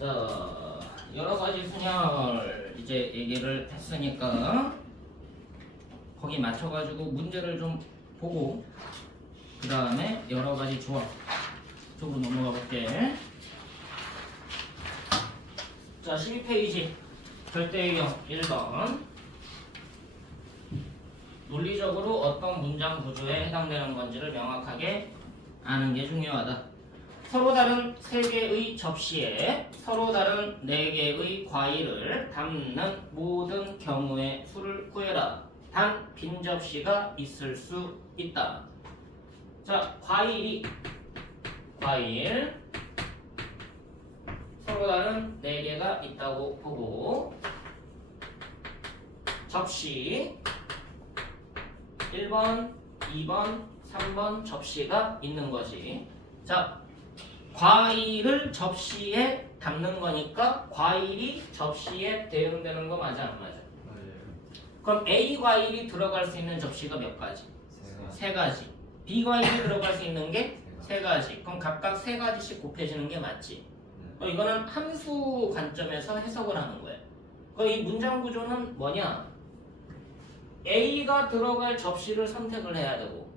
자, 여러 가지 순열 이제 얘기를 했으니까 거기 맞춰가지고 문제를 좀 보고 그 다음에 여러 가지 조합 쪽으로 넘어가 볼게. 자, 12페이지 절대유형 1번. 논리적으로 어떤 문장 구조에 해당되는 건지를 명확하게 아는 게 중요하다. 서로 다른 3개의 접시에 서로 다른 4개의 과일을 담는 모든 경우의 수를 구해라. 단 빈 접시가 있을 수 있다. 자, 과일 서로 다른 4개가 있다고 보고 접시 1번, 2번, 3번 접시가 있는 거지. 자, 과일을 접시에 담는 거니까 과일이 접시에 대응되는 거 맞아 안 맞아? 그럼 A 과일이 들어갈 수 있는 접시가 몇 가지? 세 가지. B 과일이 들어갈 수 있는 게 세 가지. 그럼 각각 3가지씩 곱해지는 게 맞지? 이거는 함수 관점에서 해석을 하는 거예요. 그럼 이 문장 구조는 뭐냐? A가 들어갈 접시를 선택을 해야 되고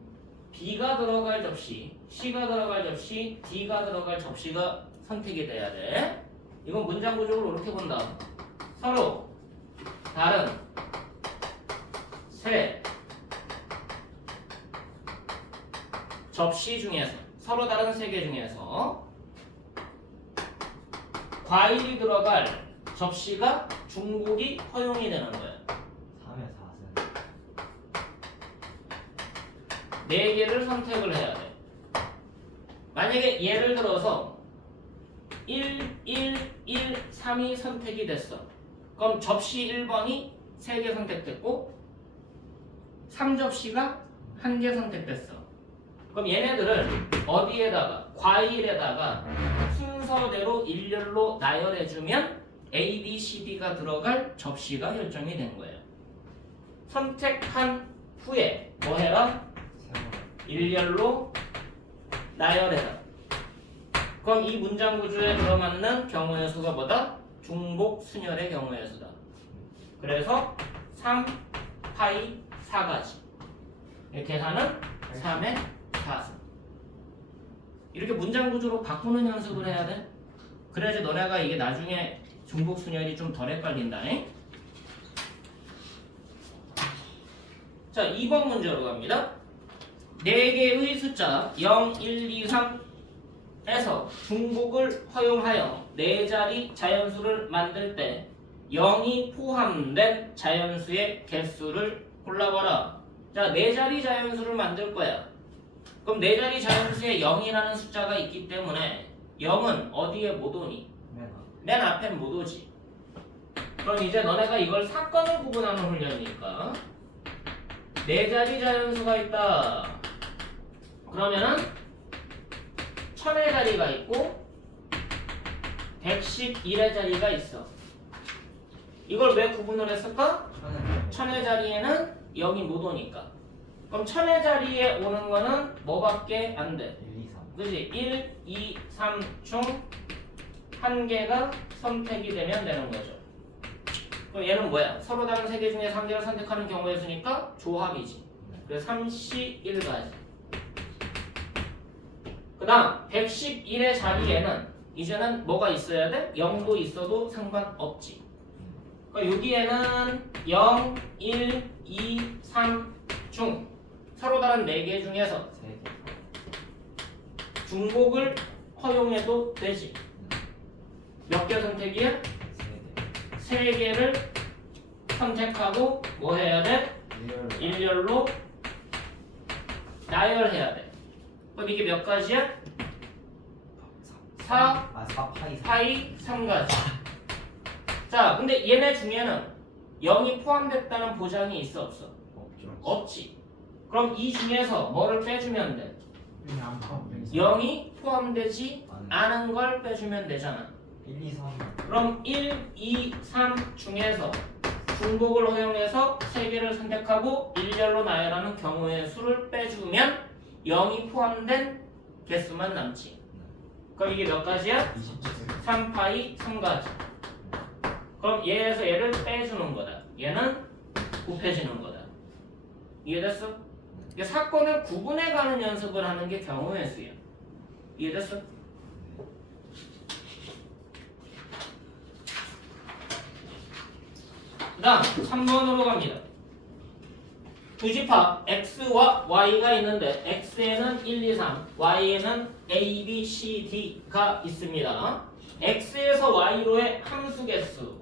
B가 들어갈 접시, C가 들어갈 접시, D가 들어갈 접시가 선택이 돼야 돼. 이건 문장 구조를 이렇게 본다. 서로 다른 세 접시 중에서 서로 다른 3개 중에서 과일이 들어갈 접시가 중복이 허용이 되는 거야. 3에 4승 4개를 선택을 해야 돼. 만약에 예를 들어서 1, 1, 1, 3이 선택이 됐어. 그럼 접시 1번이 3개 선택됐고 3접시가 1개 선택됐어. 그럼 얘네들을 어디에다가 과일에다가 순서대로 일렬로 나열해주면 A, B, C, D가 들어갈 접시가 결정이 된 거예요. 선택한 후에 뭐 해라? 일렬로 나열해라. 그럼 이 문장 구조에 들어맞는 경우의 수가 뭐다? 중복 순열의 경우의 수다. 그래서 3, 파이, 4가지. 계산은 3의 4승. 이렇게 문장 구조로 바꾸는 연습을 해야 돼. 그래야지 너네가 이게 나중에 중복 순열이 좀 덜 헷갈린다. 자, 2번 문제로 갑니다. 4개의 숫자 0, 1, 2, 3에서 중복을 허용하여 4자리 자연수를 만들 때 0이 포함된 자연수의 개수를 골라봐라. 자, 4자리 자연수를 만들 거야. 그럼 4자리 자연수에 0이라는 숫자가 있기 때문에 0은 어디에 못 오니? 맨 앞엔 못 오지. 그럼 이제 너네가 이걸 사건을 구분하는 훈련이니까 4자리 자연수가 있다. 그러면은 1000의 자리가 있고 111의 자리가 있어. 이걸 왜 구분을 했을까? 1000의 자리에는 0이 못 오니까. 그럼 1000의 자리에 오는 거는 뭐밖에 안 돼? 1, 2, 3 그지? 1, 2, 3 중 한 개가 선택이 되면 되는 거죠. 그럼 얘는 뭐야? 서로 다른 3개 중에 3개를 선택하는 경우의 수니까 조합이지. 그래서 31가지. 그 다음 111의 자리에는 이제는 뭐가 있어야 돼? 0도 있어도 상관없지. 그러니까 여기에는 0, 1, 2, 3 중 서로 다른 4개 중에서 3개 중복을 허용해도 되지. 몇 개 선택이야? 3개를 선택하고 뭐 해야 돼? 일렬로 나열해야 돼. 그럼 이게 몇 가지야? 4, 4 파이 4이 3가지. 자, 근데 얘네 중에는 0이 포함됐다는 보장이 있어 없어? 없죠. 없지. 그럼 이 중에서 뭐를 빼주면 돼? 0이 포함되지 않은 걸 빼주면 되잖아. 1, 2, 3 그럼 1, 2, 3 중에서 중복을 허용해서 3개를 선택하고 일렬로 나열하는 경우의 수를 빼주면 0이 포함된 개수만 남지. 그럼 이게 몇 가지야? 27 3파이 3가지. 그럼 얘에서 얘를 빼주는 거다. 얘는 곱해지는 거다. 이해됐어? 이게 사건을 구분해가는 연습을 하는 게 경우의 수야. 이해됐어? 그 다음 3번으로 갑니다. 부집합 x와 y가 있는데 x에는 1, 2, 3, y에는 a, b, c, d가 있습니다. x에서 y로의 함수 개수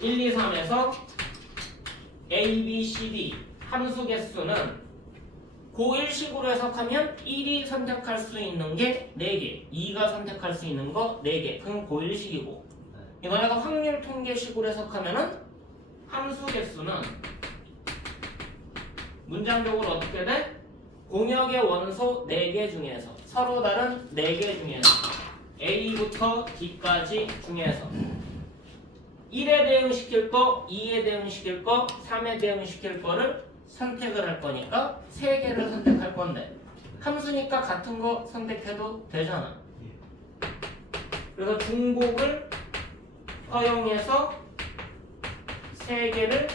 1, 2, 3에서 a, b, c, d 함수 개수는 고1식으로 해석하면 1이 선택할 수 있는 게 4개, 2가 선택할 수 있는 거 4개. 그건 고1식이고 이번에가 확률 통계식으로 해석하면은 함수 개수는 문장적으로 어떻게 돼? 공역의 원소 4개 중에서 서로 다른 4개 중에서 A부터 D까지 중에서 1에 대응시킬 거, 2에 대응시킬 거, 3에 대응시킬 거를 선택을 할 거니까 3개를 선택할 건데 함수니까 같은 거 선택해도 되잖아. 그래서 중복을 허용해서 3개를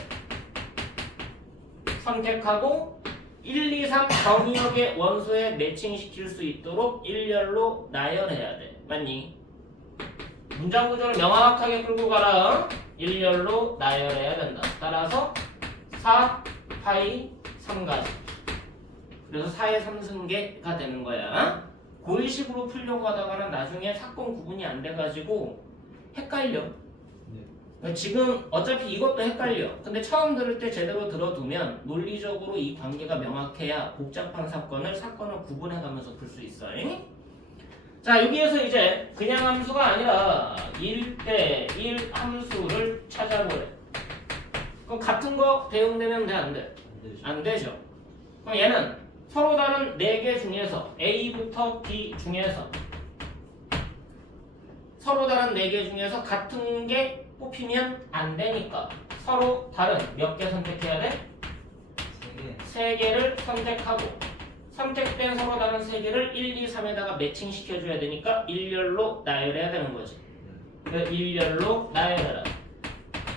선택하고 1, 2, 3 정의역의 원소에 매칭시킬 수 있도록 일렬로 나열해야 돼. 맞니? 문장 구조를 명확하게 끌고 가라. 일렬로 나열해야 된다. 따라서 4, 파이, 3가지. 그래서 4의 3승계가 되는 거야. 고일식으로 풀려고 하다가는 나중에 사건 구분이 안 돼가지고 헷갈려. 지금 어차피 이것도 헷갈려. 근데 처음 들을 때 제대로 들어두면 논리적으로 이 관계가 명확해야 복잡한 사건을 구분해가면서 풀 수 있어. 자, 여기에서 이제 그냥 함수가 아니라 1대1 함수를 찾아보래. 그럼 같은 거 대응되면 돼, 안 돼? 안 되죠. 그럼 얘는 서로 다른 4개 중에서 A부터 D 중에서 서로 다른 4개 중에서 같은 게 뽑히면 안 되니까 서로 다른 몇 개 선택해야 돼? 3개를 선택하고 선택된 서로 다른 3개를 1, 2, 3에다가 매칭시켜줘야 되니까 일렬로 나열해야 되는 거지. 그래서 일렬로 나열해라.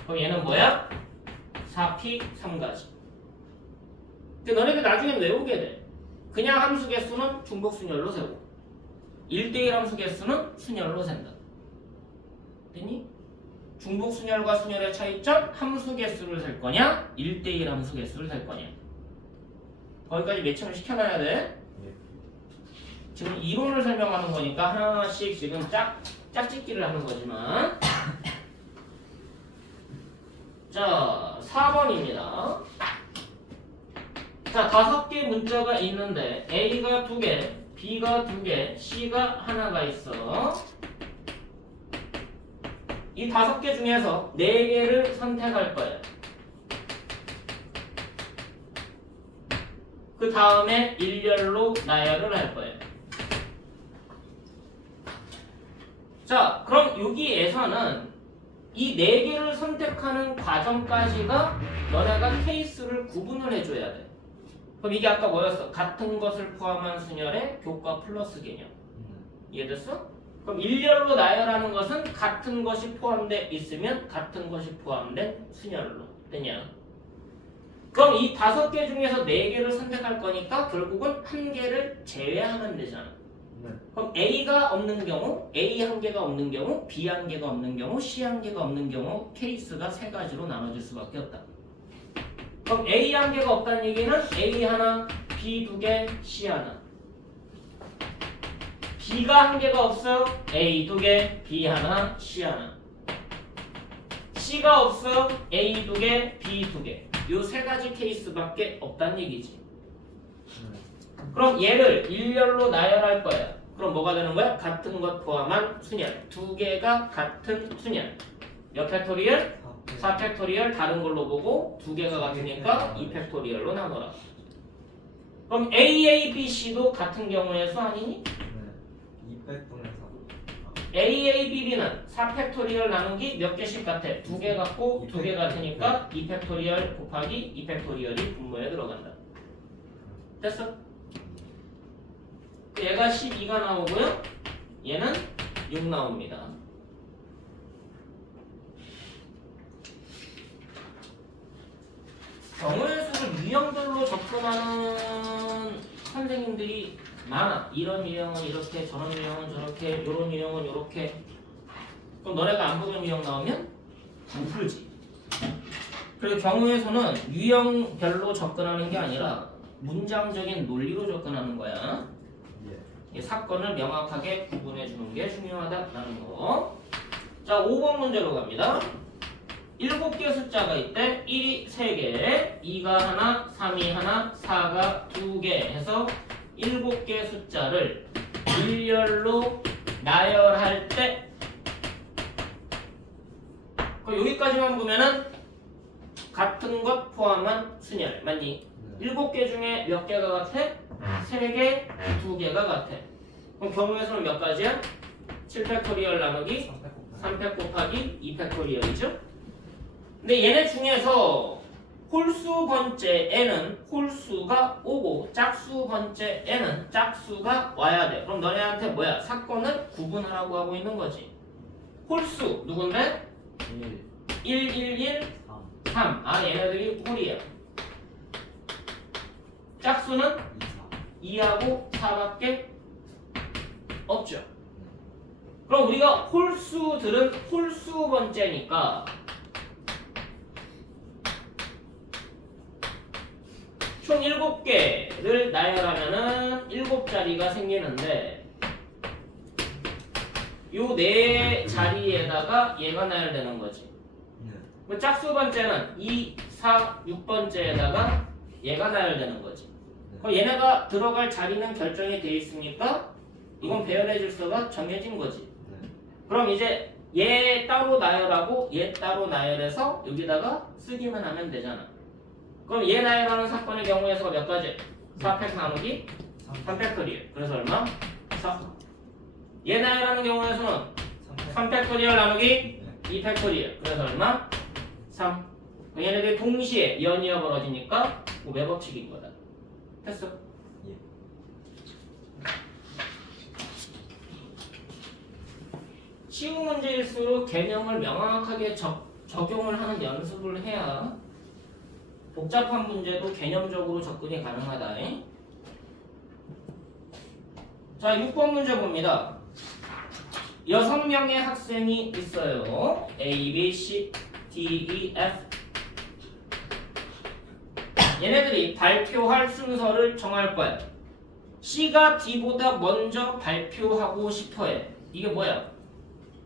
그럼 얘는 뭐야? 4p 3가지. 근데 너네들 나중에 외우게 돼. 그냥 함수 개수는 중복 순열로 세고 1대1 함수 개수는 순열로 센다. 됐니? 중복 순열과 순열의 차이점 함수 개수를 셀 거냐 1대1 함수 개수를 셀 거냐 거기까지 매칭을 시켜놔야 돼. 지금 이론을 설명하는 거니까 하나씩 지금 짝짓기를 하는 거지만 자 4번입니다. 자 5개 문자가 있는데 A가 2개, B가 2개, C가 하나가 있어. 이 5개 중에서 4개를 선택할 거예요. 그 다음에 일렬로 나열을 할 거예요. 자, 그럼 여기에서는 이 4개를 선택하는 과정까지가 너네가 케이스를 구분을 해줘야 돼. 그럼 이게 아까 뭐였어? 같은 것을 포함한 순열의 교과 플러스 개념. 이해됐어? 그럼 일렬로 나열하는 것은 같은 것이 포함되어 있으면 같은 것이 포함된 순열로 되냐? 그럼 이 5개 중에서 4개를 선택할 거니까 결국은 1개를 제외하면 되잖아. 그럼 A가 없는 경우, A 1개가 없는 경우, B 1개가 없는 경우, C 1개가 없는 경우 케이스가 3가지로 나눠질 수밖에 없다. 그럼 A 1개가 없다는 얘기는 A 하나, B 2개, C 하나. B가 1개가 없어. A 2개, B 하나, C 하나. C가 없어. A 2개, B 2개. 요 3가지 케이스밖에 없다는 얘기지. 그럼 얘를 일렬로 나열할 거야. 그럼 뭐가 되는 거야? 같은 것 포함한 순열. 2개가 같은 순열. 몇 팩토리얼? 4팩토리얼 다른 걸로 보고 2개가 같으니까 2팩토리얼로 나눠라. 그럼 A, A, B, C도 같은 경우의 수 아니니? 200분에서 A, A, B, B는 4팩토리얼 나누기 몇 개씩 같아? 2개 같고 2개 같으니까 2팩토리얼 곱하기 2팩토리얼이 분모에 들어간다. 됐어? 얘가 12가 나오고요. 얘는 6 나옵니다. 경우의 수를 유형별로 접근하는 선생님들이 많아. 이런 유형은 이렇게, 저런 유형은 저렇게, 이런 유형은 이렇게. 그럼 너네가 안 보는 유형 나오면 안 풀지. 그래서 경우의 수는 유형별로 접근하는 게 아니라 문장적인 논리로 접근하는 거야. 이 사건을 명확하게 구분해 주는 게 중요하다라는 거. 자, 5번 문제로 갑니다. 7개 숫자가 있대. 1이 3개, 2가 하나, 3이 하나, 4가 2개 해서 7개 숫자를 일렬로 나열할 때 여기까지만 보면은 같은 것 포함한 순열 맞니? 7개 중에 몇 개가 같아? 3개, 2개가 같아. 그럼 경우의 수는 몇 가지야? 7팩토리얼 나누기 3팩 곱하기 2팩토리얼이죠? 근데 얘네 중에서 홀수 번째 n은 홀수가 오고 짝수 번째 n은 짝수가 와야 돼. 그럼 너네한테 뭐야? 사건을 구분하라고 하고 있는 거지. 홀수 누군데? 1, 1, 1, 3. 아, 얘네들이 홀이야. 짝수는 2하고 4밖에 없죠. 그럼 우리가 홀수들은 홀수 번째니까 총 7개를 나열하면은 7자리가 생기는데 요 4자리에다가 얘가 나열되는 거지. 그 짝수 번째는 2, 4, 6번째에다가 얘가 나열되는 거지. 그럼 얘네가 들어갈 자리는 결정이 돼 있으니까 이건 배열의 질서가 정해진 거지. 그럼 이제 얘 따로 나열하고 얘 따로 나열해서 여기다가 쓰기만 하면 되잖아. 그럼 얘 나열하는 사건의 경우에서 몇 가지? 4팩 나누기 3팩토리얼. 그래서 얼마? 4. 얘 나열하는 경우에서는 3팩토리얼 나누기 2팩토리얼. 그래서 얼마? 3. 얘네들이 동시에 연이어 벌어지니까 왜 법칙인 거다. 됐어? 쉬운 문제일수록 개념을 명확하게 적용을 하는 연습을 해야 복잡한 문제도 개념적으로 접근이 가능하다. 자, 6번 문제 봅니다. 6명의 학생이 있어요. A, B, C, D, E, F. 얘네들이 발표할 순서를 정할 거야. C가 D보다 먼저 발표하고 싶어해. 이게 뭐야?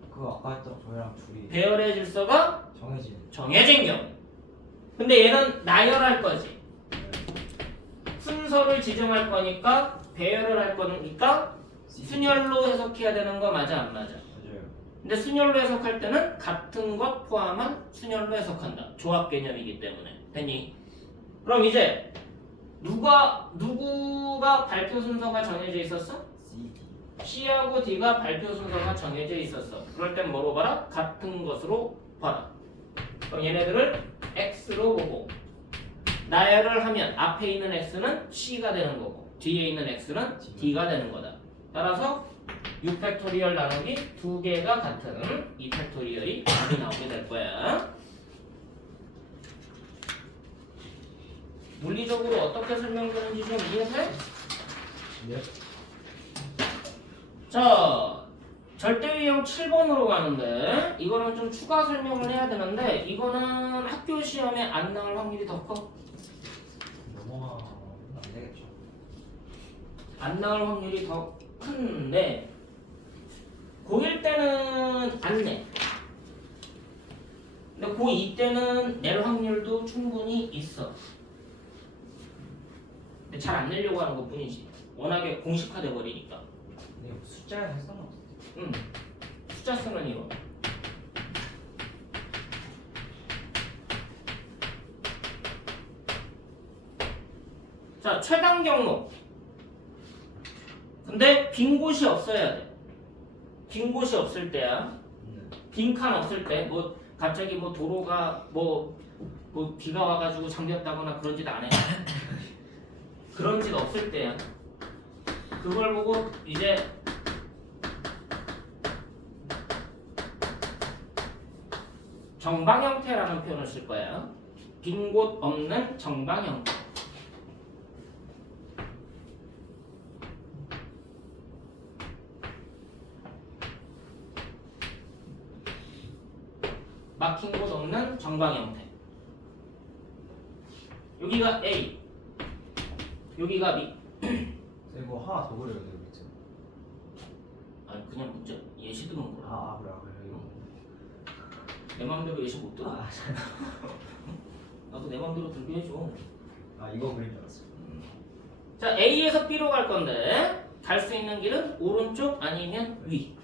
그거 아까 했던 저희랑 둘이 배열의 질서가 정해진 경우. 근데 얘는 나열할 거지. 순서를 지정할 거니까 배열을 할 거니까 순열로 해석해야 되는 거 맞아 안 맞아? 맞아요. 근데 순열로 해석할 때는 같은 것 포함한 순열로 해석한다. 조합 개념이기 때문에. 됐니? 그럼 이제 누가 발표 순서가 정해져 있었어? C하고 D가 발표 순서가 정해져 있었어. 그럴 땐 뭐로 봐라? 같은 것으로 봐라. 그럼 얘네들을 X로 보고 나열을 하면 앞에 있는 X는 C가 되는 거고 뒤에 있는 X는 D가 되는 거다. 따라서 6팩토리얼 나누기 2개가 같은 2팩토리얼이 답이 나오게 될 거야. 물리적으로 어떻게 설명되는지 좀 이해해? 네. 자, 절대유형 7번으로 가는데 이거는 좀 추가 설명을 해야 되는데 이거는 학교 시험에 안 나올 확률이 더 커. 넘어가면 안 되겠죠. 안 나올 확률이 더 큰데 고1 때는 안 내. 근데 고2 때는 낼 확률도 충분히 있어. 근데 잘 안 내려고 하는 것 뿐이지. 워낙에 공식화돼 버리니까. 근데 숫자랑 했던 거 같아요. 숫자 쓰는 이론. 자, 최단 경로. 근데 빈 곳이 없어야 돼. 빈 곳이 없을 때야. 빈 칸 없을 때, 뭐 갑자기 뭐 도로가 뭐 비가 와가지고 잠겼다거나 그런 짓 안 해. 그런 짓 없을 때야. 그걸 보고 이제 정방 형태라는 표현을 쓸 거야. 빈 곳 없는 정방 형태. 막힌 곳 없는 정방 형태. 여기가 A, 여기가 B. 이거 하나 더 그려야 돼요, 밑에. 아니 그냥 문제 예시 들은 거야. 그래. 내 마음대로 예시 못 들어. 나도 내 마음대로 들게 해줘. 이거 그린 줄 알았어. 자, A에서 B로 갈 건데 갈 수 있는 길은 오른쪽 아니면 위.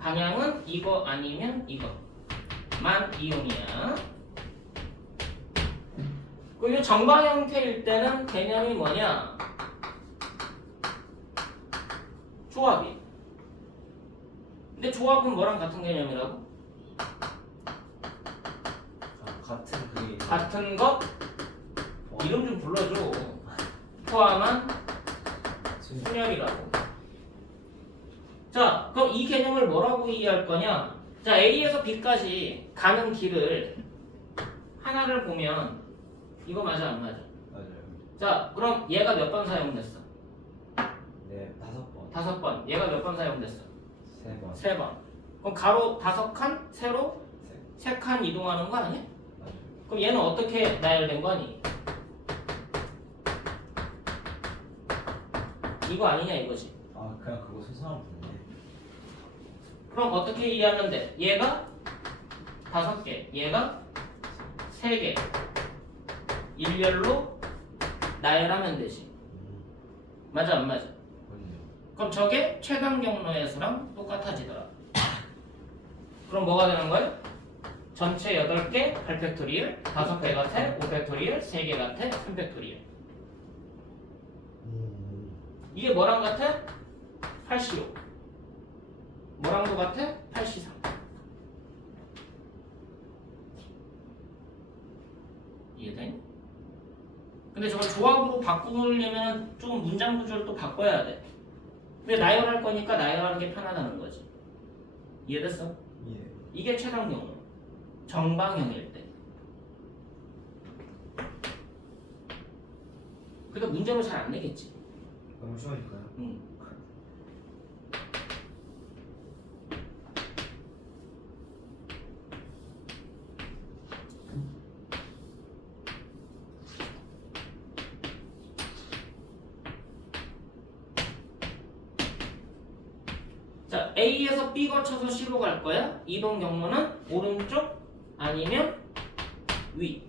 방향은 이거 아니면 이거만 이용이야. 그리고 정방 형태일 때는 개념이 뭐냐? 조합이. 근데 조합은 뭐랑 같은 개념이라고? 같은 그게 같은 것 이름 좀 불러줘. 포함한 순열이라고. 자, 그럼 이 개념을 뭐라고 이해할 거냐? 자, A에서 B까지 가는 길을 하나를 보면 이거 맞아 안 맞아? 맞아요. 자, 그럼 얘가 몇 번 사용됐어? 네, 5번. 5번. 얘가 몇 번 사용됐어? 3번. 3번. 그럼 가로 5칸, 세로 3칸 이동하는 거 아니야? 맞아요. 그럼 얘는 어떻게 나열된 거니? 이거 아니냐 이거지. 그냥 그거 순서만 보네. 그럼 어떻게 이해하면 돼? 얘가 5개, 얘가 3개. 일렬로 나열하면 되지. 맞아 안 맞아? 맞네요. 그럼 저게 최강 경로의 수랑 똑같아지더라. 그럼 뭐가 되는 거야? 전체 8개 8팩토리얼, 5개 같아 5팩토리얼, 3개 같아 3팩토리얼. 이게 뭐랑 같아? 85. 뭐랑도 같아? 83. 이해되니? 근데 저걸 조합으로 바꾸려면 조금 문장 구조를 또 바꿔야 돼. 근데 나열할 거니까 나열하는 게 편하다는 거지. 이해됐어? 예. 이게 최강 경우. 정방형일 때. 그러니까 문제로 잘 안 내겠지. 너무 쉬워질까요? 응. 자, A에서 B 거쳐서 C로 갈 거야. 이동 경로는 오른쪽 아니면 위.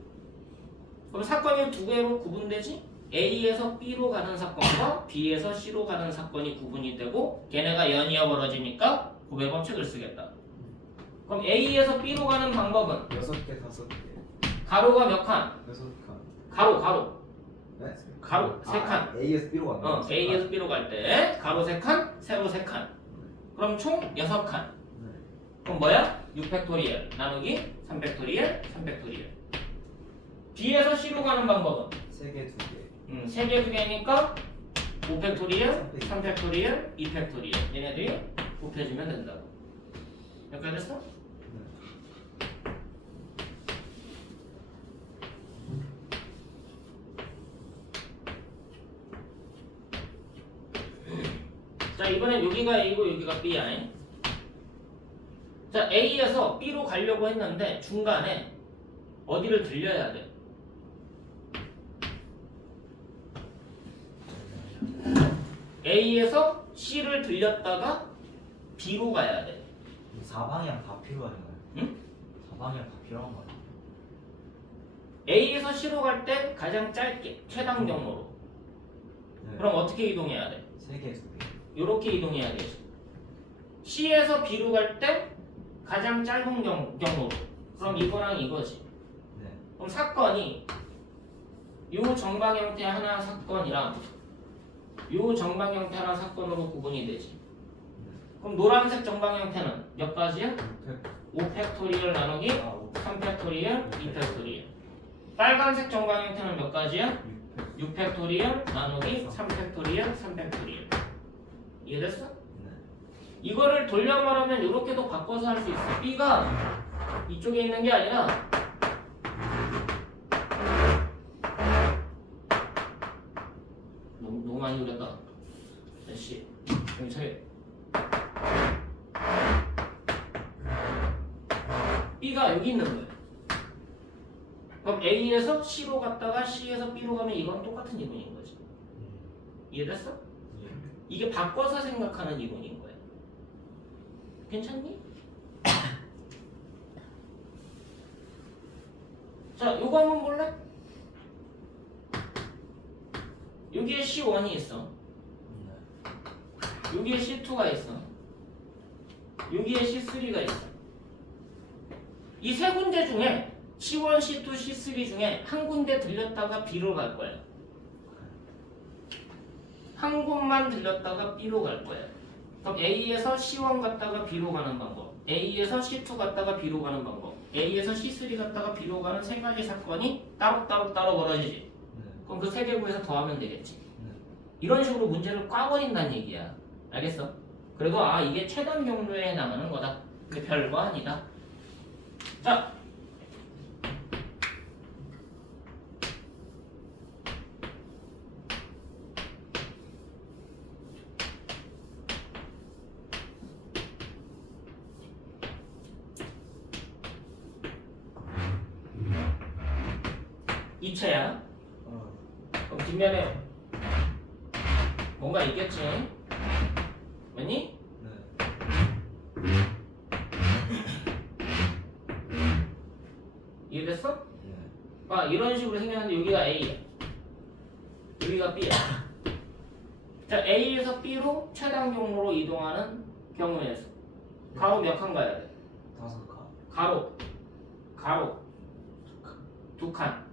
그럼 사건이 두 개로 구분되지? A에서 B로 가는 사건과 B에서 C로 가는 사건이 구분이 되고 걔네가 연이어 벌어지니까 구배 법칙을 쓰겠다. 그럼 A에서 B로 가는 방법은 6개, 5개. 가로가 몇 칸? 6칸. 가로. 네? 가로, 세 칸. A에서 B로 가는 거. A에서 B로 갈 때 가로 3칸, 세로 3칸. 그럼 총 6칸. 네. 그럼 뭐야? 6팩토리얼 나누기 3팩토리얼 3팩토리얼. B에서 C로 가는 방법은 3개, 2개. 3개 2개니까 5팩토리얼 3팩토리얼 2팩토리얼. 얘네들이 곱해주면 된다고. 여기까지 됐어? 자, 이번엔 여기가 A고 여기가 B야. 자, A에서 B로 가려고 했는데 중간에 어디를 들려야 돼? A에서 C를 들렸다가 B로 가야 돼. 4방향 다 필요하잖아요. 응? 4방향 다 필요한 거 아니야? A에서 C로 갈 때 가장 짧게 최단 경로로. 네. 그럼 어떻게 이동해야 돼? 3개, 2개. 이렇게 이동해야 되지. C에서 B로 갈 때 가장 짧은 경로로. 그럼 이거랑 이거지. 네. 그럼 사건이 요 정방 형태 하나 사건이랑 요 정방 형태 하나 사건으로 구분이 되지. 그럼 노란색 정방 형태는 몇 가지야? 5팩토리얼 나누기 3팩토리얼 2팩토리얼. 빨간색 정방 형태는 몇 가지야? 6팩토리얼 나누기 3팩토리얼 3팩토리얼. 이해됐어? 네. 이거를 돌려 말하면 이렇게도 바꿔서 할 수 있어. B가 이쪽에 있는 게 아니라 너무 많이 그렸다. 씨, 여기 차례. B가 여기 있는 거예요. 그럼 A에서 C로 갔다가 C에서 B로 가면 이건 똑같은 이분인 거지. 이해됐어? 예. 이게 바꿔서 생각하는 이분인 거예요. 괜찮니? 자, 요거 한번 볼래? 여기에 C1이 있어. 여기에 C2가 있어. 여기에 C3가 있어. 이 세 군데 중에 C1, C2, C3 중에 한 군데 들렸다가 B로 갈 거예요. 한 곳만 들렸다가 B로 갈 거예요. 그럼 A에서 C1 갔다가 B로 가는 방법, A에서 C2 갔다가 B로 가는 방법, A에서 C3 갔다가 B로 가는 세 가지 사건이 따로 벌어지지. 그럼 그 세 개 구에서 더하면 되겠지. 이런 식으로 문제를 꽈버린다는 얘기야. 알겠어? 그래도 이게 최단 경로에 해당하는 거다. 근데 별거 아니다. 자, 이체야. 그럼 뒷면에 뭔가 있겠지? 맞니? 이해됐어? 이런 식으로 생겼는데 여기가 A야. 여기가 B야. 자, A에서 B로 최단 경로로 이동하는 경우에서 가로 몇 칸 가야 돼? 5칸. 가로 두 칸,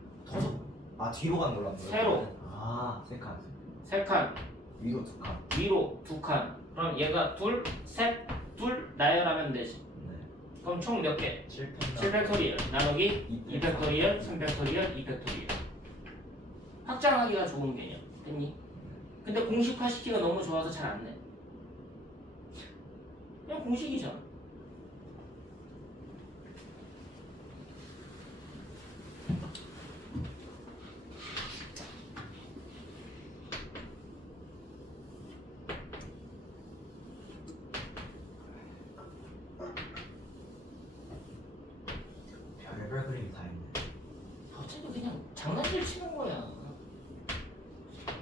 뒤로 가는 걸로 한 거예요? 세로 3칸. 세 칸, 위로 2칸. 위로 두 칸. 그럼 얘가 둘, 셋, 둘 나열하면 되지. 그럼 총 몇 개? 7팩토리얼 나누기 2팩토리얼, 3팩토리얼, 2팩토리얼. 확장하기가 좋은 개념. 됐니? 근데 공식화 시키기가 너무 좋아서 잘 안 내. 그냥 공식이잖아. 별별 그림이 다 있네. 어차피 그냥 장난질 치는 거야.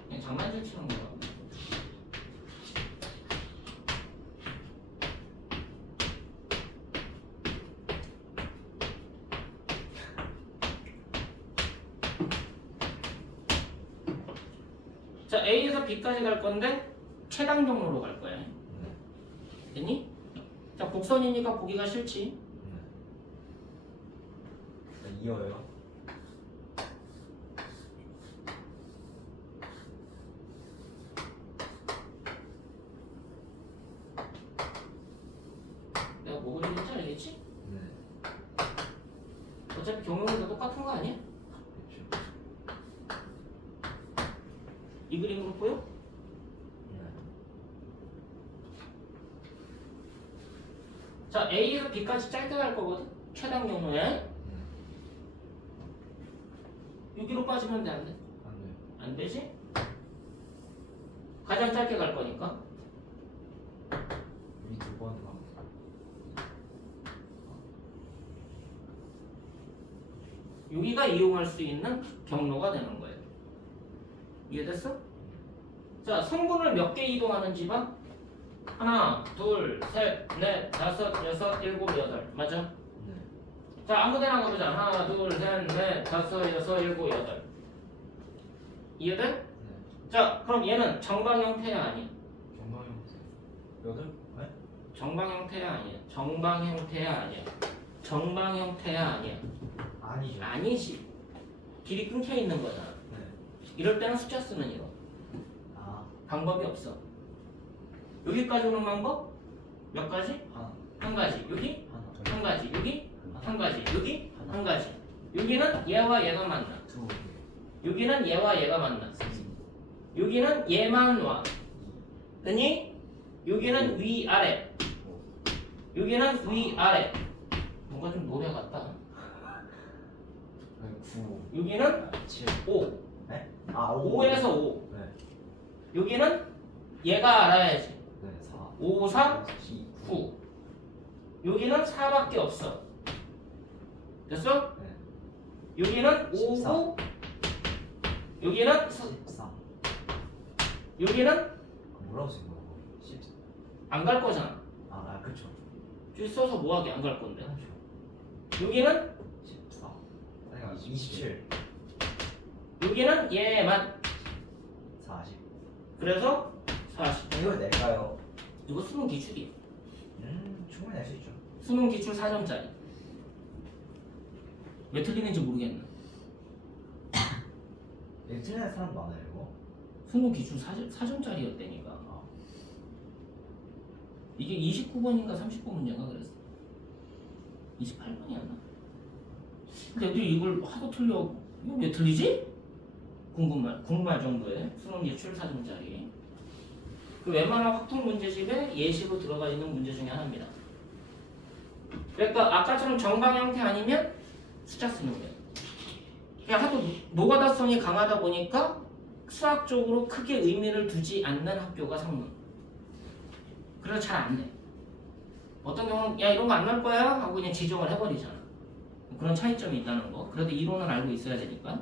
그냥 장난질 치는 거야. 자, A에서 B까지 갈 건데 최단 경로로 갈 거야. 됐니? 자, 곡선이니까 보기가 싫지. 이어요. 내가 뭐 그리는지 알겠지? 네. 어차피 경로는 다 똑같은 거 아니야? 그렇죠. 이 그림으로 보여? 네. 자, A에서 B까지 짧게 갈 거거든? 최단 경로에. 여기로 빠지면 돼, 안 돼? 안 돼요. 안 되지? 가장 짧게 갈 거니까. 위 2번 가. 여기가 이용할 수 있는 경로가 되는 거예요. 이해됐어? 자, 성분을 몇 개 이동하는지 봐. 하나, 둘, 셋, 넷, 다섯, 여섯, 일곱, 여덟. 맞아? 네. 자, 아무데나 가보자. 하나, 둘, 셋, 넷, 다섯, 여섯, 일곱, 여덟. 이해돼? 네. 자, 그럼 얘는 정방 형태야 아니야? 정방이 없어요. 8? 네? 정방 형태야 아니야? 정방 형태야 아니야? 정방 형태야 아니야? 아니죠. 아니지. 길이 끊겨 있는 거잖아. 네. 이럴 때는 숫자 쓰는 이거. 방법이 없어. 여기까지 오는 방법? 몇 가지? 하나. 한 가지. 여기? 하나. 한 가지. 여기? 하나. 한 가지. 여기? 하나. 한 가지. 여기는 얘와 얘가 만나. 2. 여기는 얘와 얘가 만나. 3. 여기는 얘만 와. 됐니? 여기는 위아래. 여기는 위아래. 뭔가 좀 노래 같다. 9 여기는 7 5. 네? 아 5에서 5. 네. 여기는 얘가 알아야지. 네 4 5, 4, 2 9. 여기는 4밖에 없어. 됐어? 네. 여기는 5, 14. 9. 여기는 13 여기는 뭐라고 쓴 거야? 10 안 갈 거잖아. 아 그쵸 줄 써서 뭐하게 안 갈 건데. 그쵸. 여기는 14 아니가 27 여기는 얘만. 40 그래서 40. 이걸 낼까요? 이거 수능 기출이야. 충분히 낼 수 있죠. 수능 기출 4점짜리. 왜 틀리는지 모르겠네. 틀리는 사람 많아요 이거. 수능 기출 4점짜리였다니까. 이게 29번인가 30번 문제가 그랬어. 28번이었나? 근데 애들이 이걸 하도 틀려. 이거 왜 틀리지? 궁금할 정도의 수능 기출 4점짜리. 그 웬만한 확통 문제집에 예시로 들어가 있는 문제 중에 하나입니다. 그러니까 아까처럼 정방 형태 아니면 숫자 쓰는 거예요. 그냥 하도 노가다성이 강하다 보니까 수학적으로 크게 의미를 두지 않는 학교가 상문. 그래서 잘 안 내. 어떤 경우는 야 이런 거 안 날 거야 하고 그냥 지정을 해버리잖아. 그런 차이점이 있다는 거. 그래도 이론은 알고 있어야 되니까.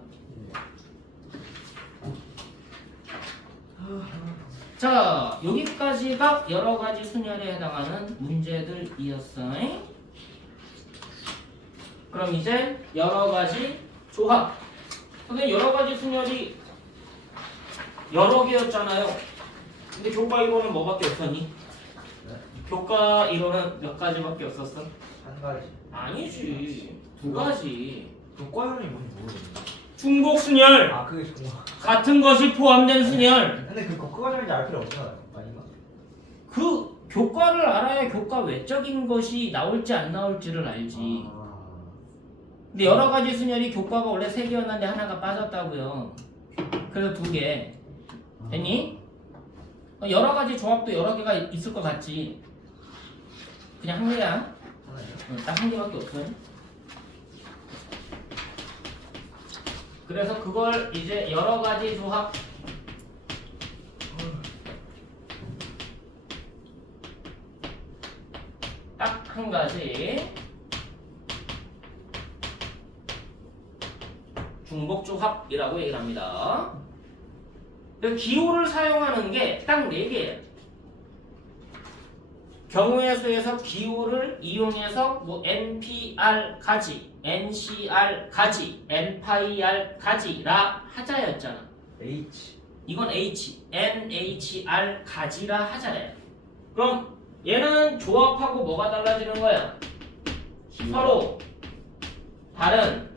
자, 여기까지가 여러 가지 순열에 해당하는 문제들이었어요. 그럼 이제 여러 가지 조합. 근데 여러 가지 순열이 여러 개였잖아요. 근데 교과 이론은 뭐밖에 없었니? 네? 교과 이론은 몇 가지밖에 없었어? 한 가지. 아니지. 두 가지. 교과형이 뭔지 모르겠네. 중복 순열. 아 그게 교과. 같은 것이 포함된 순열. 근데 그 교과형인지 알 필요 없잖아요. 아닌가? 그 교과를 알아야 교과 외적인 것이 나올지 안 나올지를 알지. 근데 여러 가지 순열이 교과가 원래 3개였는데 하나가 빠졌다고요. 그래서 2개. 됐니? 여러 가지 조합도 여러 개가 있을 것 같지. 그냥 한 개야. 하나요? 딱 한 개밖에 없어요. 그래서 그걸 이제 여러 가지 조합. 딱 한 가지. 중복 조합이라고 얘기를 합니다. 기호를 사용하는 게 딱 4개예요. 경우의 수에서 기호를 이용해서 뭐 NPR 가지, NCR 가지, NPR 가지라 하자였잖아. H. 이건 H, NHR 가지라 하자래요. 그럼 얘는 조합하고 뭐가 달라지는 거야? 서로 다른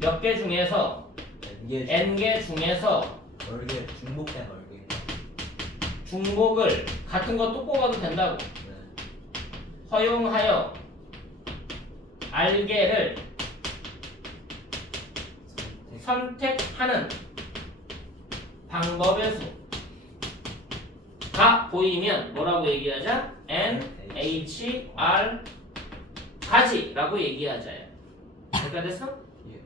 몇 개 중에서 이게 N개 중에서 얼개 중복된 얼개. 중복을 같은 거 또 뽑아도 된다고. 네. 허용하여 알개를 선택하는 방법의 수가 보이면 뭐라고 얘기하자? NHR 가지라고 얘기하자요. 여기가 됐어? 예.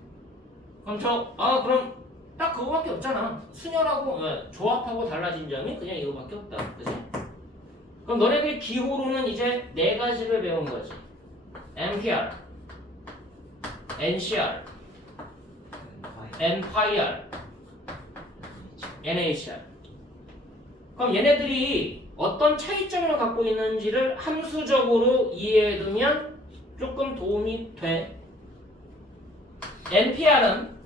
그럼 그럼 딱 그거밖에 없잖아. 순열하고 조합하고 달라진 점이 그냥 이거밖에 없다. 그치? 그럼 너네들 기호로는 이제 4가지를 배운 거지. NPR, NCR, NPR, NHR. 그럼 얘네들이 어떤 차이점을 갖고 있는지를 함수적으로 이해해두면 조금 도움이 돼. NPR은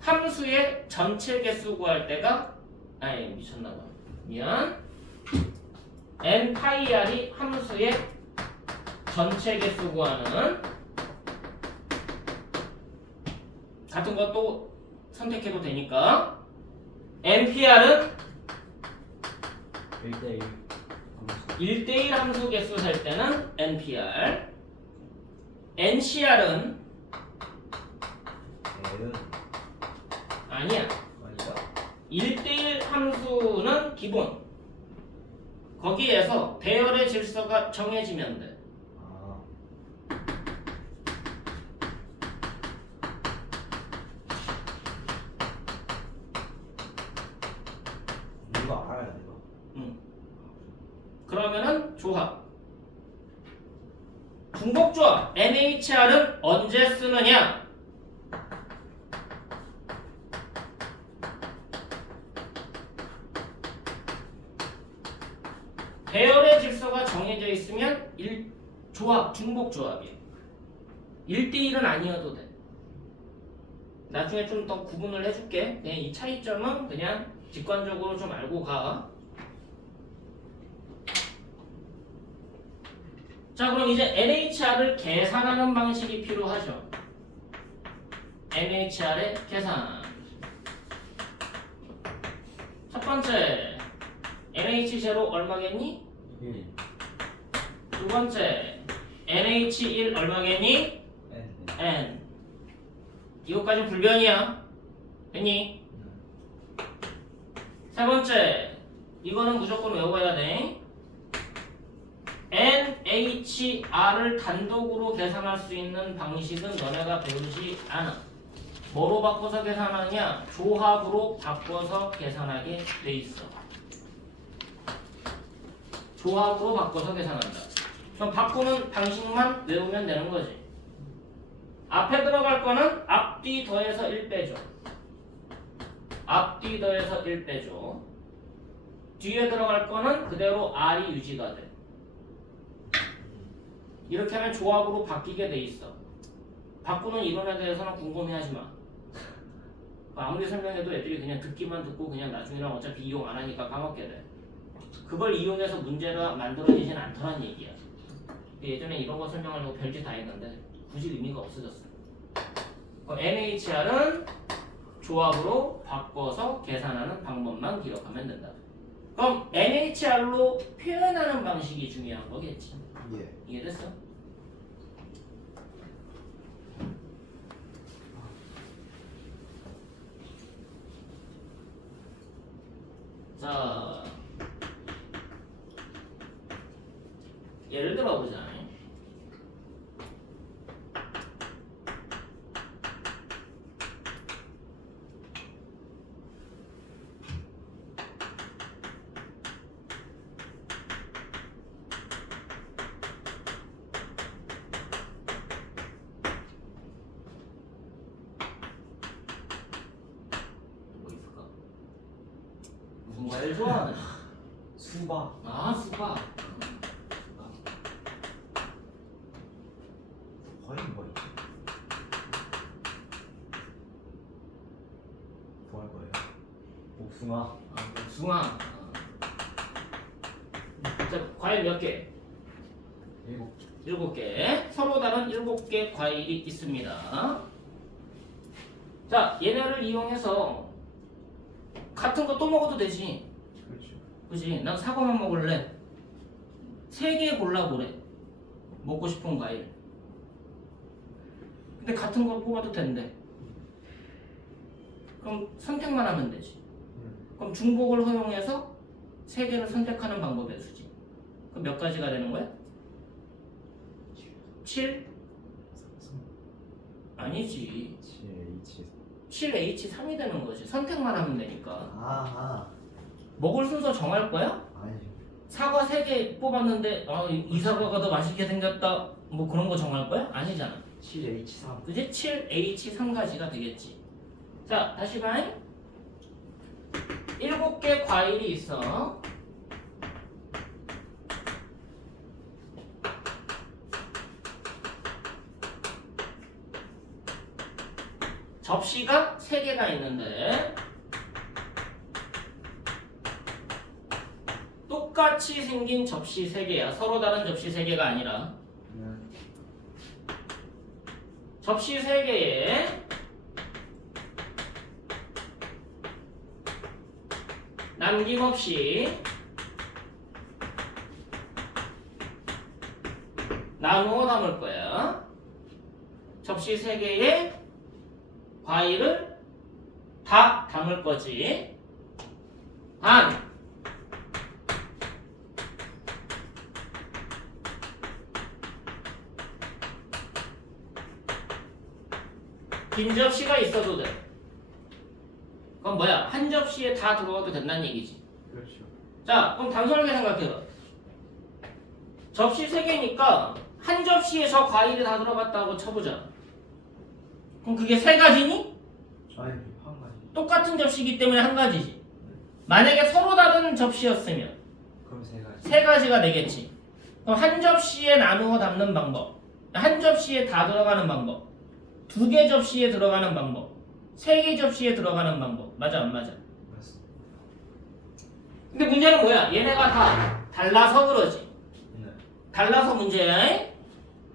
함수의 전체 개수 구할 때가 아니 미쳤나봐. 미안. NPR이 함수의 전체 개수 구하는 같은 것도 선택해도 되니까 NPR은 1대1 1대1 함수 개수 셀 때는 NPR. NCR은 L은 아니야. 아니다. 1대1 함수는 기본. 거기에서 배열의 질서가 정해지면 돼. 아. 이거 알아야 돼 이거. 그러면은 조합. 중복조합 NHR은 언제 쓰느냐? 배열의 질서가 정해져 있으면 조합, 중복조합이에요. 1대1은 아니어도 돼. 나중에 좀 더 구분을 해줄게. 그냥 이 차이점은 그냥 직관적으로 좀 알고 가. 자, 그럼 이제 NHR을 계산하는 방식이 필요하죠. NHR의 계산. 첫 번째, NH0 얼마겠니? 1. 두 번째, NH1 얼마겠니? N. N. 이것까지 불변이야. 됐니? 세 번째, 이거는 무조건 외워야 돼. NHR을 단독으로 계산할 수 있는 방식은 너네가 배우지 않아. 뭐로 바꿔서 계산하냐? 조합으로 바꿔서 계산하게 돼 있어. 조합으로 바꿔서 계산한다. 그럼 바꾸는 방식만 외우면 되는 거지. 앞에 들어갈 거는 앞뒤 더해서 1 빼줘. 앞뒤 더해서 1 빼줘. 뒤에 들어갈 거는 그대로 R이 유지가 돼. 이렇게 하면 조합으로 바뀌게 돼 있어. 바꾸는 이론에 대해서는 궁금해하지 마. 아무리 설명해도 애들이 그냥 듣기만 듣고 그냥 나중에는 어차피 이용 안 하니까 까먹게 돼. 그걸 이용해서 문제가 만들어지진 않더란 얘기야. 예전에 이런 거 설명하려고 별짓 다 했는데 굳이 의미가 없어졌어. NHR은 조합으로 바꿔서 계산하는 방법만 기억하면 된다. 그럼 NHR로 표현하는 방식이 중요한 거겠지. 예. 이해됐어? 자, 예를 들어보자. 뭐 있을까? 무슨 과일 좋아하는? 수박. 아, 수박. 과일 뭐 있지? 뭐 할 거예요? 복숭아. 복숭아. 자, 과일 몇 개? 7. 7개. 서로 다른 7개 과일이 있습니다. 자, 얘네를 이용해서 같은 거 또 먹어도 되지. 그렇죠. 그지? 난 사과만 먹을래. 3개 골라보래. 먹고 싶은 과일. 근데 같은 거 뽑아도 된대. 그럼 선택만 하면 되지. 그럼 중복을 허용해서 3개를 선택하는 방법의 수지. 그럼 몇 가지가 되는 거야? 7? 아니지. 7H3이 되는 거지. 선택만 하면 되니까. 아하. 먹을 순서 정할 거야? 아니죠. 사과 3개 뽑았는데 이 사과가 더 맛있게 생겼다. 뭐 그런 거 정할 거야? 아니잖아. 7H3. 그지? 7H3가지가 되겠지. 자, 다시 봐. 7개 과일이 있어. 접시가 3개가 있는데 똑같이 생긴 접시 3개야. 서로 다른 접시 3개가 아니라 접시 3개에 남김없이 나누어 담을 거야. 접시 3개에 과일을 다 담을 거지. 단 빈 접시가 있어도 돼. 그럼 뭐야? 한 접시에 다 들어가도 된다는 얘기지. 그렇죠. 자, 그럼 단순하게 생각해봐. 접시 3개니까 한 접시에 저 과일이 다 들어갔다고 쳐보자. 그럼 그게 3가지니? 아니 한 가지. 똑같은 접시이기 때문에 한 가지지. 만약에 서로 다른 접시였으면 그럼 세 가지. 3가지가 되겠지. 그럼 한 접시에 나누어 담는 방법, 한 접시에 다 들어가는 방법, 2개 접시에 들어가는 방법, 3개 접시에 들어가는 방법. 맞아 안 맞아? 맞습니다. 근데 문제는 뭐야? 얘네가 다 달라서 그러지. 네. 달라서 문제야.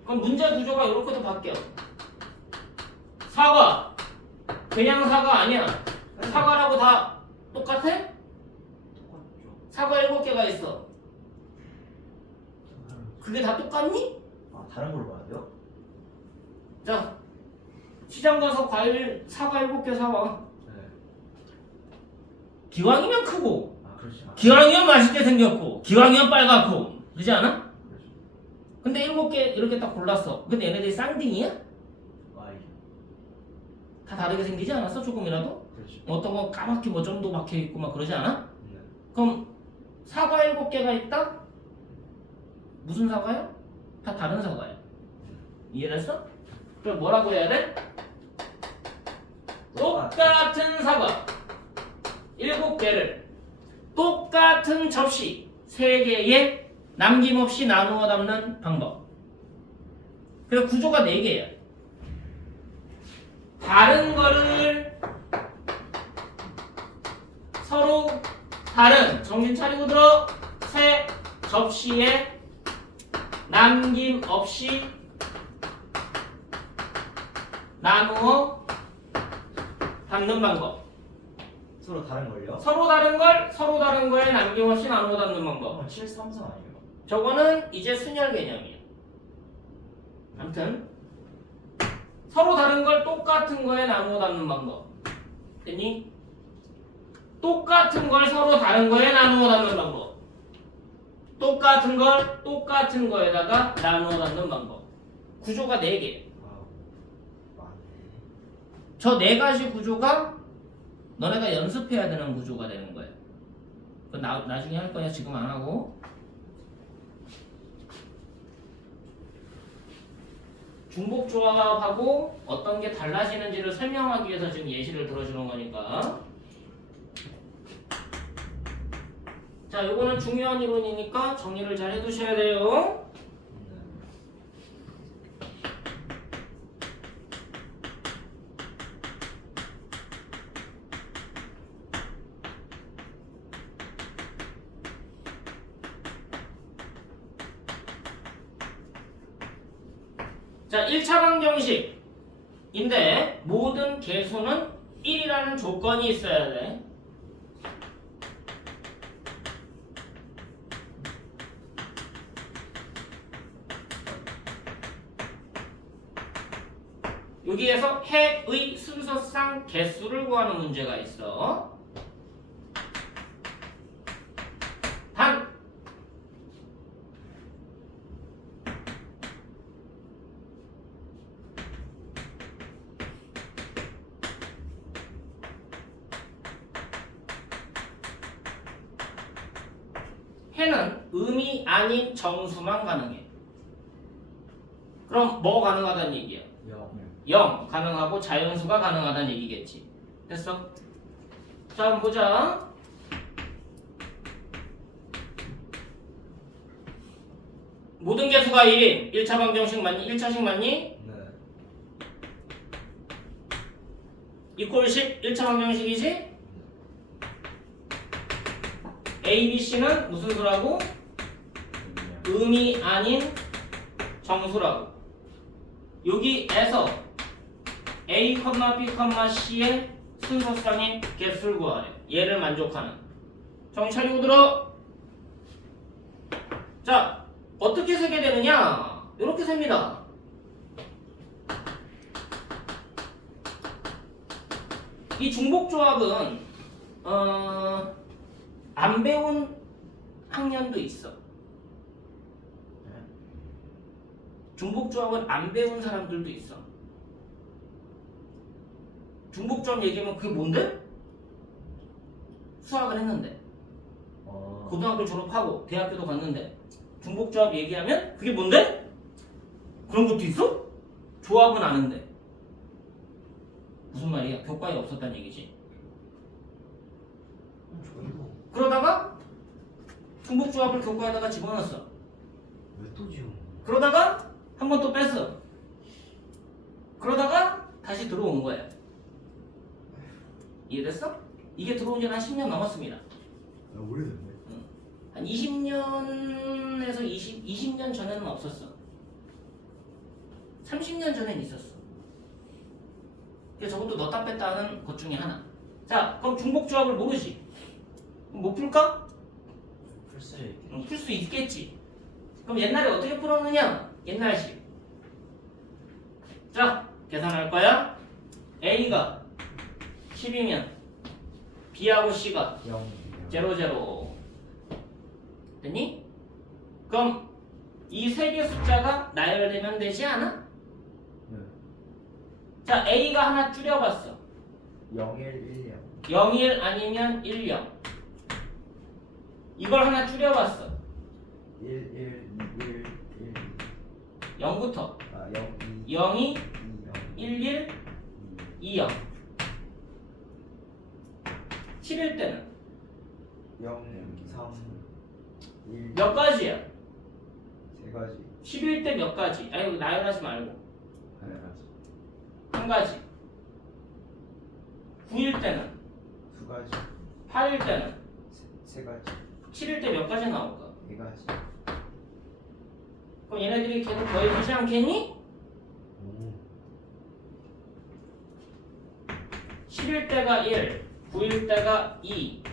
그럼 문제 구조가 이렇게도 바뀌어. 사과. 그냥 사과 아니야. 사과라고 다 똑같아? 똑같죠. 사과 7개가 있어. 그게 다 똑같니? 아 다른 걸로 봐야 돼요? 자, 시장 가서 과일 사과 7개 사와. 네. 기왕이면 크고, 아 그렇지. 아, 기왕이면 맛있게 생겼고, 기왕이면 빨갛고, 그러지 않아? 그렇죠. 근데 7개 이렇게 딱 골랐어. 근데 얘네들이 쌍둥이야? Y. 다 다르게 생기지 않았어? 조금이라도? 그렇죠. 어떤 거 까맣게 뭐 점도 박혀있고 막 그러지 않아? 네. 그럼 사과 7개가 있다? 무슨 사과야? 다 다른 사과야. 이해됐어? 그럼 뭐라고 해야 돼? 똑같은 사과 7개를 똑같은 접시 3개에 남김없이 나누어 담는 방법. 그래서 구조가 4개야. 다른 거를 서로 다른, 정신 차리고 들어, 새 접시에 남김없이 나누어 담는 방법. 서로 다른 걸요? 서로 다른 걸 서로 다른 거에 남김없이 나누어 담는 방법. 7, 3, 4 아니에요? 저거는 이제 순열 개념이야. 아무튼 서로 다른 걸 똑같은 거에 나누어 담는 방법. 됐니? 똑같은 걸 서로 다른 거에 나누어 담는 방법. 똑같은 걸 똑같은 거에다가 나누어 담는 방법. 구조가 4개. 아 맞네. 저 4가지 구조가 너네가 연습해야 되는 구조가 되는 거야. 그건 나중에 할 거야. 지금 안 하고. 중복조합하고 어떤 게 달라지는지를 설명하기 위해서 지금 예시를 들어주는 거니까. 자, 요거는 중요한 이론이니까 정리를 잘 해두셔야 돼요. 네. 자, 1차 방정식인데 모든 개수는 1이라는 조건이 있어야 돼. 여기에서 해의 순서상 개수를 구하는 문제가 있어. 단 해는 음이 아닌 정수만 가능해. 그럼 뭐 가능하다는 얘기야? 0 가능하고 자연수가 가능하다는 얘기겠지. 됐어? 자, 한번 보자. 모든 개수가 1인 1차 방정식 맞니? 1차식 맞니? 네. 이퀄식 1차 방정식이지? A, B, C는 무슨 수라고? 음이 아닌 정수라고. 여기에서 A, B, C의 순서상의 개수를 구하래. 얘를 만족하는. 정신 차리고 들어. 자, 어떻게 세게 되느냐? 이렇게 셉니다. 이 중복조합은 안 배운 학년도 있어. 중복조합은 안 배운 사람들도 있어. 중복조합 얘기하면 그게 뭔데? 수학을 했는데 고등학교 졸업하고 대학교도 갔는데 중복조합 얘기하면 그게 뭔데? 그런 것도 있어? 조합은 아는데 무슨 말이야? 교과에 없었단 얘기지. 저희도 그러다가 중복조합을 교과에다가 집어넣었어. 왜또 지금? 그러다가 한 번 또 뺐어. 그러다가 다시 들어온 거야. 이해됐어? 이게 들어온 지는 한 10년 넘었습니다. 오래됐네. 한 20년에서 20년 전에는 없었어. 30년 전엔 있었어. 저것도 넣었다 뺐다 하는 것 중에 하나. 자, 그럼 중복조합을 모르지? 그럼 못 풀까? 풀 수 있겠지. 그럼 옛날에 어떻게 풀었느냐? 옛날식. 자, 계산할 거야. A가 10이면 B하고 C가 0, 0. 됐니? 그럼 이 세 개 숫자가 나열되면 되지 않아? 네. 자, A가 하나 줄여봤어. 0, 1, 1, 01 아니면 10. 이걸 하나 줄여봤어. 1, 1, 1, 1, 0부터 아, 0, 2, 02, 2, 0, 11, 20. 7일 때는 0, 3, 1, 몇 가지야? 세 가지. 11일 때 몇 가지? 아니, 나열하지 말고 당연하지. 한 가지. 9일 때는, 두 가지. 8일 때는, 세 가지. 7일 때 몇 가지 나올까? 네 가지. 그럼 얘네들이 계속 더해지지 않겠니? 오. 10일 때가 1, 9일 때가 2,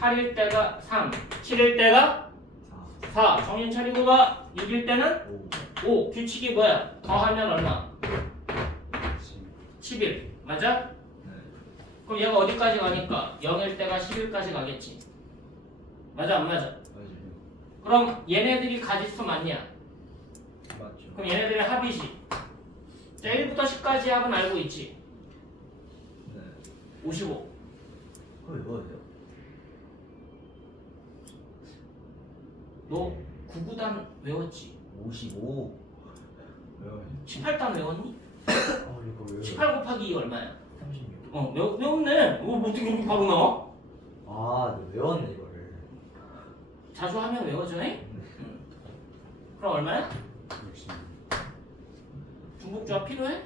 8일 때가 3, 7일 때가 4. 정신 차리고 봐. 6일 때는 5. 5. 규칙이 뭐야? 더하면 얼마? 11. 맞아? 그럼 얘가 어디까지 가니까? 0일 때가 10일까지 가겠지. 맞아 안 맞아? 그럼 얘네들이 가지수 맞냐? 맞죠. 그럼 얘네들의 합이지. 자, 1부터 10까지 합은 알고 있지. 네. 55. 그거 외워야 돼요? 너 9구단 외웠지? 55. 외워야 18단 외웠니? 이거 외워야 18 곱하기 2 얼마야? 36. 외웠네. 뭐 어떻게 그렇게 바로 나와? 아, 네, 외웠네 이거를. 자주 하면 외워져. 응. 그럼 얼마야? 60. 중복조합 필요해?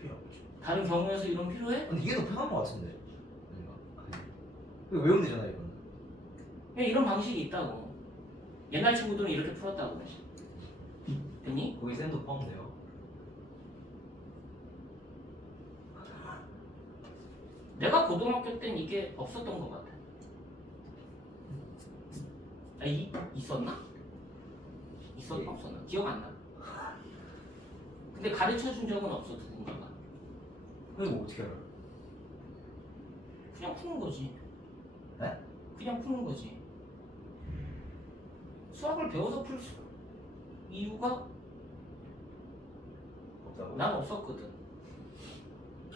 필요 없죠. 다른 경우에서 이런 필요해? 근데 이게 더 편한 거 같은데. 이거 외우면 되잖아 이거는. 그냥 이런 방식이 있다고. 옛날 친구들은 이렇게 풀었다고. 됐니? 거기 쌤도 포함돼요. 내가 고등학교 땐 이게 없었던 것 같아. 있었나? 있었나 없었나? 기억 안 나. 근데 가르쳐 준 적은 없어 누군가가. 이거 어떻게 알아요? 그냥 푸는 거지. 네? 그냥 푸는 거지. 수학을 배워서 풀 이유가 없다고? 난 없었거든.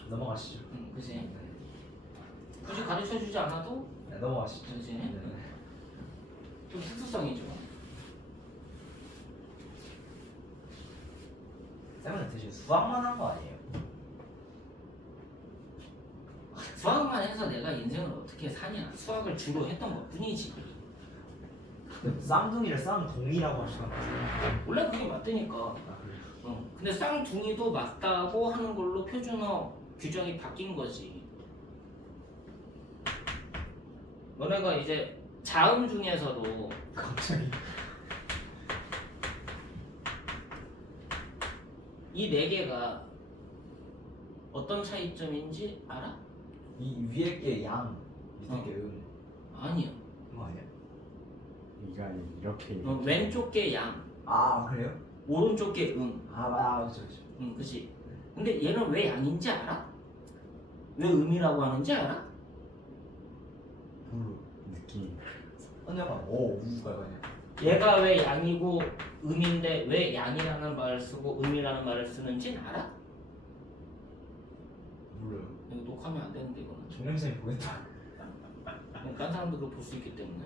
넘어가시죠. 그지? 네. 굳이 가르쳐 주지 않아도 네, 넘어가시죠. 그지? 네. 좀 특수성이죠. 쌤은 대신 수학만 한 거 아니에요? 수학만 해서 내가 인생을 어떻게 사냐? 수학을 주로 했던 것 뿐이지. 쌍둥이를 쌍둥이라고 하시더라고요. 원래 그게 맞다니까. 아, 그래요? 근데 쌍둥이도 맞다고 하는 걸로 표준어 규정이 바뀐 거지. 너네가 이제 자음 중에서도 갑자기. 이 네 개가 어떤 차이점인지 알아? 이 위에 게 양, 밑에 게 아니야. 그거 아니야? 이가 이렇게 왼쪽 게 양, 아, 그래요? 오른쪽 게 응. 그렇죠. 그치? 근데 얘는 왜 양인지 알아? 왜 음이라고 하는지 알아? 부. 느낌 언제가 우가 그냥. 얘가 왜 양이고 음인데 왜 양이라는 말을 쓰고 음이라는 말을 쓰는지 알아? 몰라요. 이거 녹화하면 안 되는데 이거는. 정냄새 보겠다. 딴 사람도 그걸 볼 수 있기 때문에.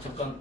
잠깐